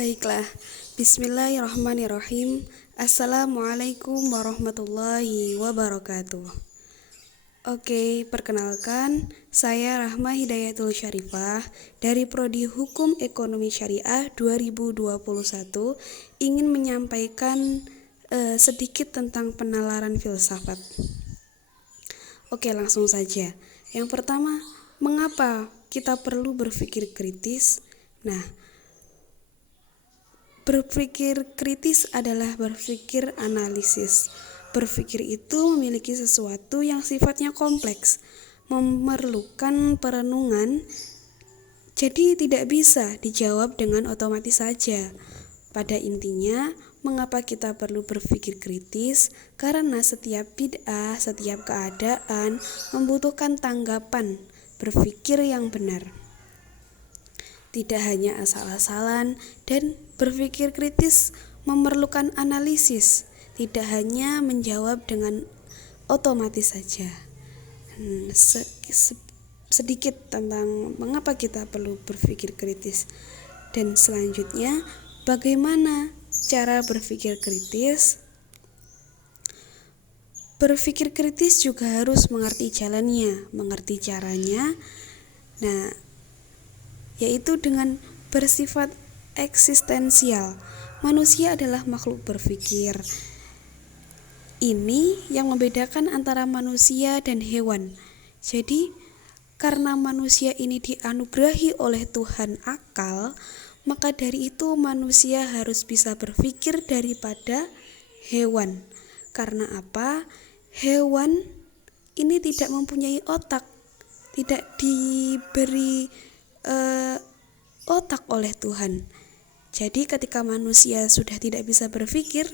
Baiklah, Bismillahirrahmanirrahim. Assalamualaikum warahmatullahi wabarakatuh. Oke, perkenalkan, saya Rahma Hidayatul Syarifah dari Prodi Hukum Ekonomi Syariah 2021 ingin menyampaikan sedikit tentang penalaran filsafat. Oke, langsung saja. Yang pertama, mengapa kita perlu berpikir kritis? Nah, berpikir kritis adalah berpikir analisis. Berpikir itu memiliki sesuatu yang sifatnya kompleks, memerlukan perenungan, jadi tidak bisa dijawab dengan otomatis saja. Pada intinya, mengapa kita perlu berpikir kritis? Karena setiap bid'ah, setiap keadaan membutuhkan tanggapan berpikir yang benar. Tidak hanya asal-asalan, dan berpikir kritis memerlukan analisis, tidak hanya menjawab dengan otomatis saja. Sedikit tentang mengapa kita perlu berpikir kritis. Dan selanjutnya, bagaimana cara berpikir kritis? Berpikir kritis juga harus mengerti jalannya, mengerti caranya. Nah, yaitu dengan bersifat eksistensial. Manusia adalah makhluk berpikir. Ini yang membedakan antara manusia dan hewan. Jadi, karena manusia ini dianugerahi oleh Tuhan akal, maka dari itu manusia harus bisa berpikir daripada hewan. Karena apa? Hewan ini tidak mempunyai otak, tidak diberi otak oleh Tuhan. Jadi ketika manusia sudah tidak bisa berpikir,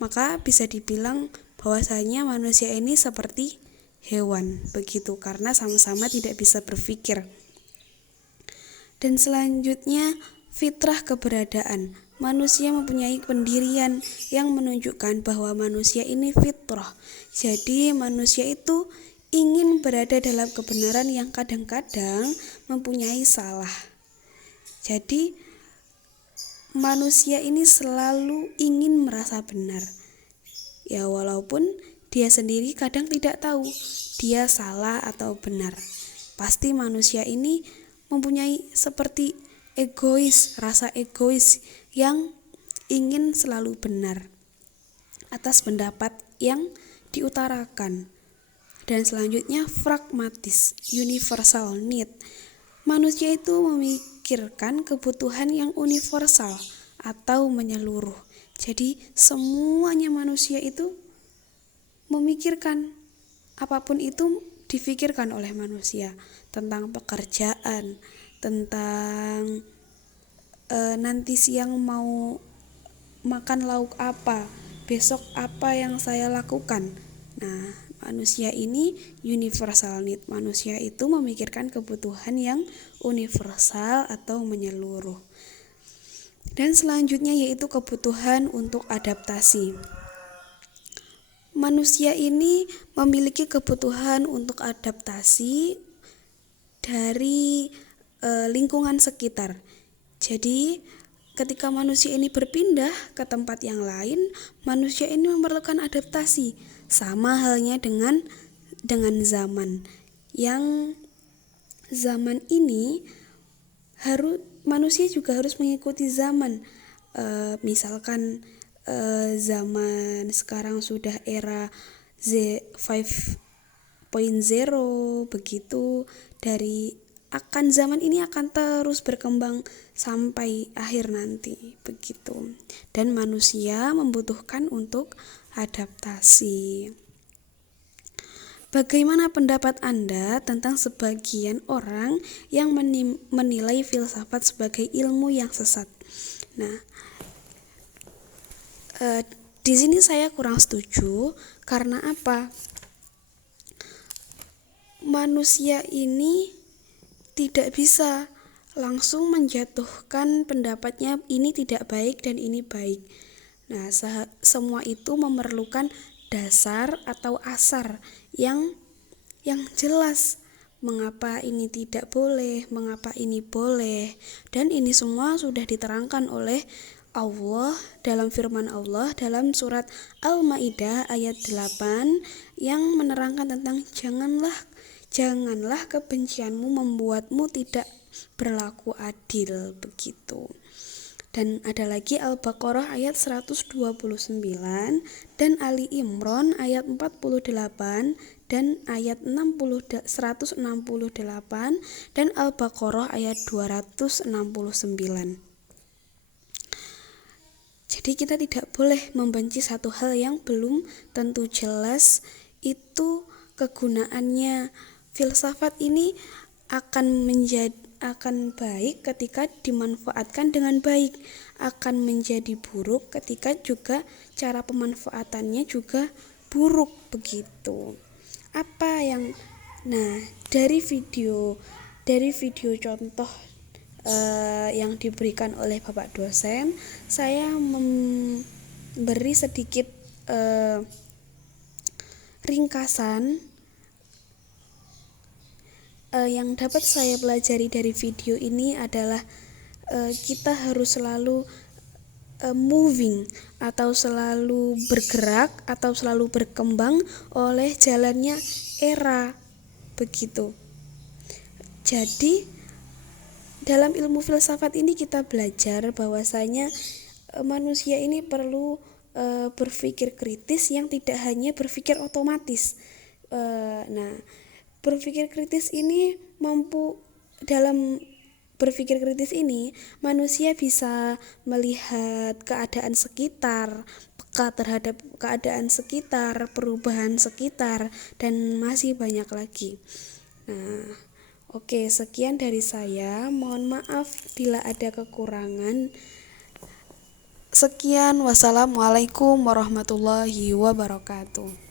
maka bisa dibilang bahwasanya manusia ini seperti hewan, begitu, karena sama-sama tidak bisa berpikir. Dan selanjutnya, fitrah keberadaan. Manusia mempunyai pendirian yang menunjukkan bahwa manusia ini fitrah. Jadi manusia itu ingin berada dalam kebenaran yang kadang-kadang mempunyai salah. Jadi manusia ini selalu ingin merasa benar. Ya, walaupun dia sendiri kadang tidak tahu dia salah atau benar. Pasti manusia ini mempunyai seperti egois, rasa egois yang ingin selalu benar atas pendapat yang diutarakan. Dan selanjutnya, pragmatis, universal need. Manusia itu memikirkan kebutuhan yang universal atau menyeluruh. Jadi semuanya manusia itu memikirkan, apapun itu difikirkan oleh manusia, tentang pekerjaan, tentang nanti siang mau makan lauk apa, besok apa yang saya lakukan. Nah, manusia ini universal need. Manusia itu memikirkan kebutuhan yang universal atau menyeluruh. Dan selanjutnya yaitu kebutuhan untuk adaptasi. Manusia ini memiliki kebutuhan untuk adaptasi dari lingkungan sekitar. Jadi ketika manusia ini berpindah ke tempat yang lain, manusia ini memerlukan adaptasi. Sama halnya dengan zaman. Yang zaman ini manusia juga harus mengikuti zaman. Misalkan zaman sekarang sudah era Z 5.0, begitu, zaman ini akan terus berkembang sampai akhir nanti, begitu. Dan manusia membutuhkan untuk adaptasi. Bagaimana pendapat Anda tentang sebagian orang yang menilai filsafat sebagai ilmu yang sesat? Nah, di sini saya kurang setuju. Karena apa? Manusia ini tidak bisa langsung menjatuhkan pendapatnya ini tidak baik dan ini baik. Nah, semua itu memerlukan dasar atau asar yang jelas. mengapa ini tidak boleh, mengapa ini boleh. Dan ini semua sudah diterangkan oleh Allah dalam firman Allah dalam surat Al-Maidah ayat 8 yang menerangkan tentang janganlah kebencianmu membuatmu tidak berlaku adil, begitu. Dan ada lagi Al-Baqarah ayat 129 dan Ali Imran ayat 48 dan ayat 168 dan Al-Baqarah ayat 269. Jadi kita tidak boleh membenci satu hal yang belum tentu jelas itu kegunaannya. Filsafat ini akan baik ketika dimanfaatkan dengan baik, akan menjadi buruk ketika juga cara pemanfaatannya juga buruk, begitu. Dari video contoh yang diberikan oleh Bapak dosen, saya memberi sedikit ringkasan yang dapat saya pelajari dari video ini adalah kita harus selalu moving atau selalu bergerak atau selalu berkembang oleh jalannya era, begitu. Jadi dalam ilmu filsafat ini kita belajar bahwasanya manusia ini perlu berpikir kritis yang tidak hanya berpikir otomatis. Berpikir kritis ini dalam berpikir kritis ini manusia bisa melihat keadaan sekitar, peka terhadap keadaan sekitar, perubahan sekitar, dan masih banyak lagi. Oke, sekian dari saya. Mohon maaf bila ada kekurangan. Sekian, wassalamualaikum warahmatullahi wabarakatuh.